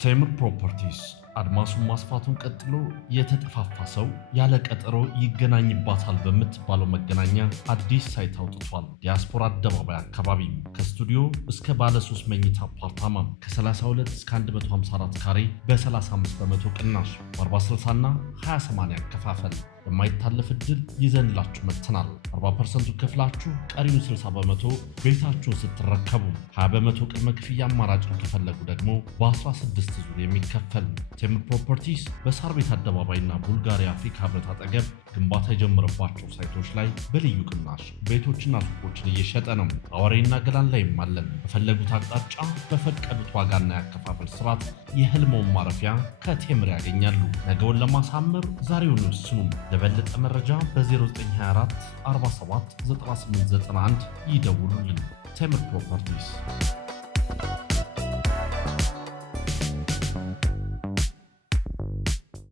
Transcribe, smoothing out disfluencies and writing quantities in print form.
ቴምር ፕሮፐርቲስ አድማሱን ማስፋቱን ቀጥሎ የተጠፋፋ ሰው ያለ ቀጠሮ ይገናኝባታል በምትባለው መገናኛ አዲስ ሳይት አውጥቷል። ዲያስፖራ አደባባይ አካባቢ ከስቱዲዮ እስከ ባለ 3 መኝታ አፓርታማ ከ32 እስከ 154 ካሬ በ35 በመቶ ቅናሽ በ40/60 እና 20/80 አከፋፈል የማይታለፍ እድል ይዘንላችሁ መጥተናል። 40% ከፍላችሁ ቀሪውን 60 በመቶ ቤታችሁን ስትረከቡ 20 በመቶ ቅድመ ክፍያ አማራጭን ከፈለጉ ደግሞ በ16 ዙር የሚከፈል። ቴምር ፕሮፐርቲስ በሳር ቤት አደባባይና ቡልጋሪያ አፍሪካ ህብረት አጠገብ ግንባታ የጀመረባቸው ሳይቶች ላይ በልዩ ቅናሽ ቤቶችና ሱቆችን እየሸጠ ነው። አዋሬና ገላን ላይም አለን። በፈለጉት አቅጣጫ በፈቀዱት ዋጋና ያከፋፈል ስርዓት የህልሞን ማረፊያ ከቴምር ያገኛሉ። ነገውን ለማሳመር ዛሬውን ይወስኑ። ለበለጠ መረጃ በ0924 47 9891 ይደውሉልን። ቴምር ፕሮፐርቲስ